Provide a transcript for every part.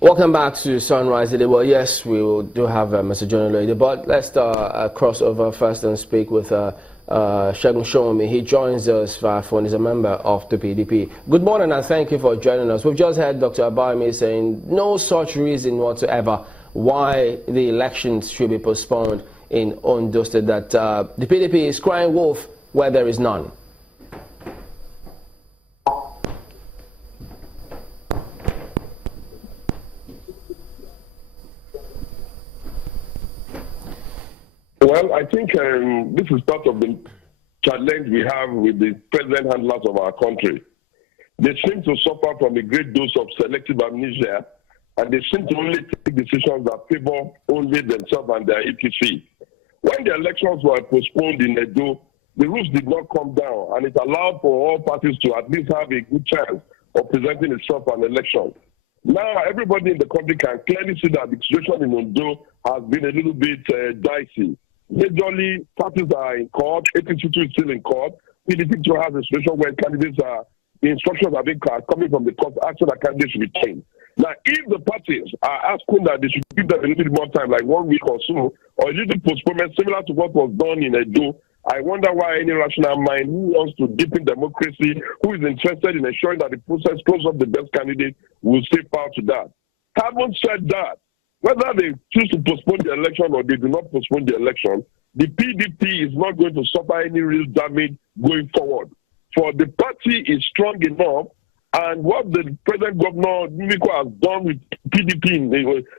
Welcome back to Sunrise today. Well, yes, do have Mr. John Lady, but let's cross over first and speak with Segun Shomi. He joins us via phone. He's a member of the PDP. Good morning and thank you for joining us. We've just heard Dr. Abayemi saying no such reason whatsoever why the elections should be postponed in Ondo State, that the PDP is crying wolf where there is none. Well, I think this is part of the challenge we have with the present handlers of our country. They seem to suffer from a great dose of selective amnesia, and they seem to only take decisions that favor only themselves and their EPC. When the elections were postponed in Edo, the rules did not come down, and it allowed for all parties to at least have a good chance of presenting itself an election. Now, everybody in the country can clearly see that the situation in Ondo has been a little bit dicey. Majorly, parties are in court, APC is still in court. PDP has a situation where candidates the instructions are being coming from the court, asking that candidates should be changed. Now, if the parties are asking that they should give them a little bit more time, like 1 week or so, or a little postponement similar to what was done in Edo, I wonder why any rational mind who wants to deepen democracy, who is interested in ensuring that the process closes up the best candidate, will stay power to that. Having said that, whether they choose to postpone the election or they do not postpone the election, the PDP is not going to suffer any real damage going forward. For the party is strong enough, and what the present governor Mimiko has done with PDP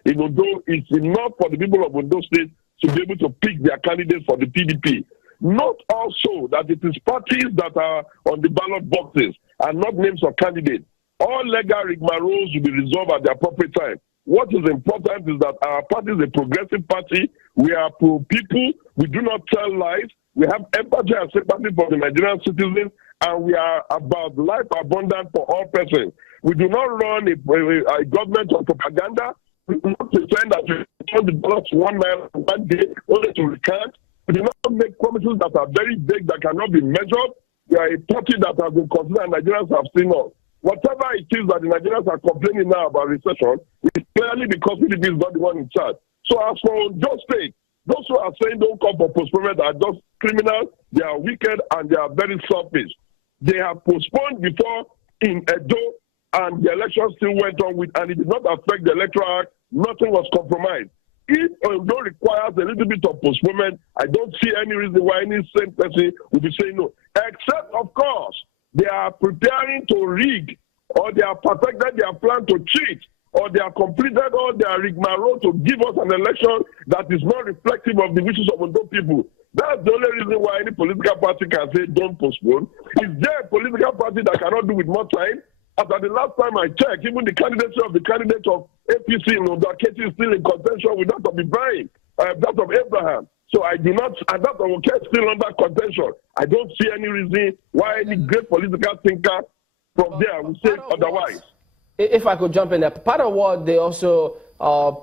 in Ondo is enough for the people of Ondo State to be able to pick their candidates for the PDP. Note also that it is parties that are on the ballot boxes and not names of candidates. All legal rigmaroles will be resolved at the appropriate time. What is important is that our party is a progressive party. We are pro-people. We do not tell lies. We have empathy and sympathy for the Nigerian citizens, and we are about life abundant for all persons. We do not run a government of propaganda. We do not pretend that we turn the ballots 1 mile 1 day only to recant. We do not make promises that are very big that cannot be measured. We are a party that has been considered, and Nigerians have seen us. Whatever it is that the Nigerians are complaining now about recession, it's clearly because PDP is not the one in charge. So as for Ondo State, those who are saying don't come for postponement are just criminals, they are wicked, and they are very selfish. They have postponed before in Edo, and the election still went on with, and it did not affect the Electoral Act. Nothing was compromised. If Ondo requires a little bit of postponement, I don't see any reason why any sane person will be saying no. Except, of course, they are preparing to rig, or they are perfected their plan to cheat, or they are completed all their rigmarole to give us an election that is not reflective of the wishes of Ondo people. That's the only reason why any political party can say don't postpone. Is there a political party that cannot do with more time? After the last time I checked, even the candidacy of the candidate of APC in Ondo is still in contention with that of Ibrahim, that of Abraham. So I do not, and that of Oke is still under contention. I don't see any reason why any great political thinker from there will say otherwise. If I could jump in there, part of what they also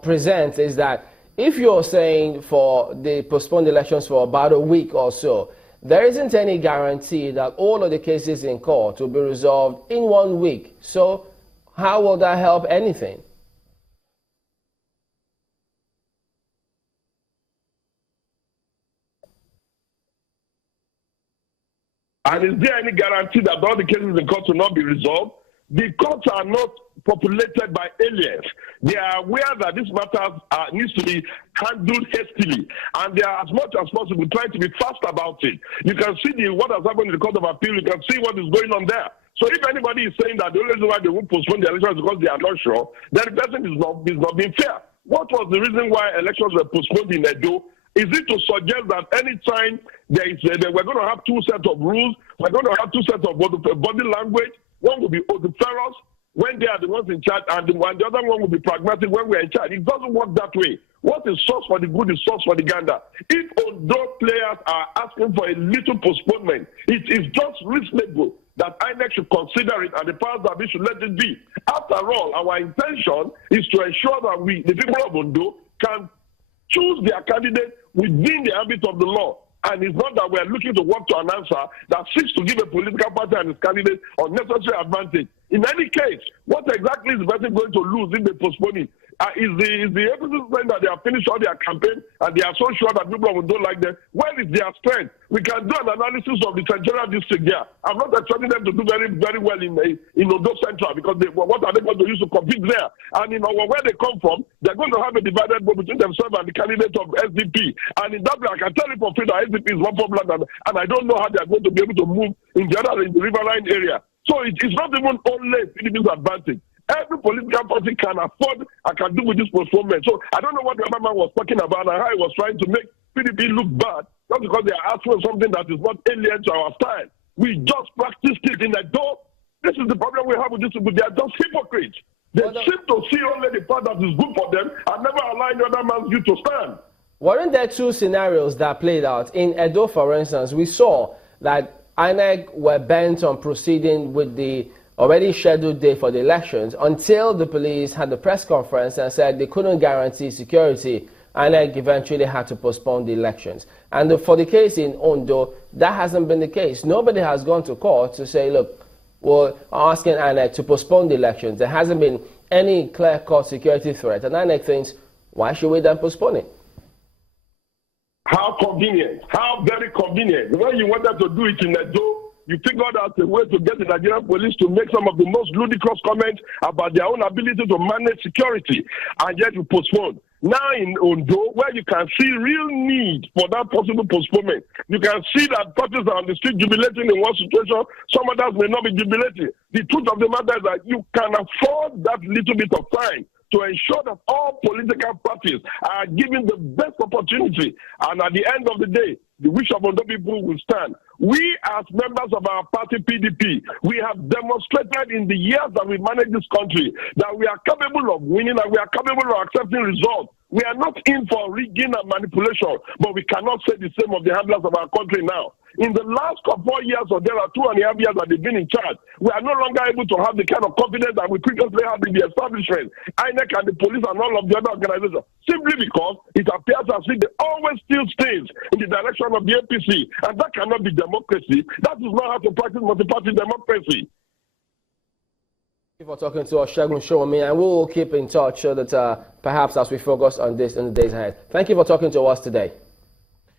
present is that if you're saying for the postponed elections for about a week or so, there isn't any guarantee that all of the cases in court will be resolved in 1 week. So how will that help anything? And is there any guarantee that all the cases in court will not be resolved? The courts are not populated by aliens. They are aware that this matter needs to be handled hastily, and they are as much as possible trying to be fast about it. You can see what has happened in the Court of Appeal. You can see what is going on there. So if anybody is saying that the only reason why they won't postpone the elections is because they are not sure, then the person is not being fair. What was the reason why elections were postponed in Edo? Is it to suggest that anytime we're going to have two sets of rules, we're going to have two sets of body language? One will be odiferous when they are the ones in charge, and the other one will be pragmatic when we're in charge. It doesn't work that way. What is source for the good is source for the gander. If Ondo players are asking for a little postponement, it is just reasonable that INEC should consider it, and the powers that be should let it be. After all, our intention is to ensure that the people of Ondo, can choose their candidate within the ambit of the law. And it's not that we're looking to work to an answer that seeks to give a political party and its candidate unnecessary advantage. In any case, what exactly is the person going to lose if they postpone it? Is the APC saying that they have finished all their campaign and they are so sure that people don't like them? Where is their strength? We can do an analysis of the Central District there. I'm not expecting them to do very, very well in Ondo Central because what are they going to use to compete there? And where they come from, they're going to have a divided vote between themselves and the candidate of SDP. And in that way, I can tell you for free that SDP is more popular and I don't know how they're going to be able to move in the Riverine area. So it's not even only PDP's advantage. Every political party can afford and can do with this postponement. So I don't know what the other man was talking about and how he was trying to make PDP look bad, not because they are asking for something that is not alien to our style. We just practiced it in the door. This is the problem we have with this people. They are just hypocrites. They seem to see only the part that is good for them and never allow the other man's view to stand. Weren't there two scenarios that played out? In Edo, for instance, we saw that INEC were bent on proceeding with the already scheduled day for the elections until the police had the press conference and said they couldn't guarantee security. INEC eventually had to postpone the elections. And for the case in Ondo, that hasn't been the case. Nobody has gone to court to say, look, we're asking INEC to postpone the elections. There hasn't been any clear-cut security threat. And INEC thinks, why should we then postpone it? How convenient. How very convenient. When you wanted to do it in Edo, you figured out a way to get the Nigerian police to make some of the most ludicrous comments about their own ability to manage security, and yet you postpone. Now in Ondo, where you can see real need for that possible postponement, you can see that parties are on the street jubilating in one situation, some others may not be jubilating. The truth of the matter is that you can afford that little bit of time to ensure that all political parties are given the best opportunity, and at the end of the day, the wish of Ondo people will stand. We, as members of our party PDP, we have demonstrated in the years that we manage this country that we are capable of winning and we are capable of accepting results. We are not in for rigging and manipulation, but we cannot say the same of the handlers of our country now. In the last 4 years or there are 2.5 years that they've been in charge, we are no longer able to have the kind of confidence that we previously had in the establishment, INEC and the police and all of the other organizations, simply because it appears as if they always still stays in the direction of the APC, and that cannot be democracy. That is not how to practice multi-party democracy. Thank you for talking to us, Segun Shomi, and we will keep in touch so that perhaps as we focus on this in the days ahead. Thank you for talking to us today.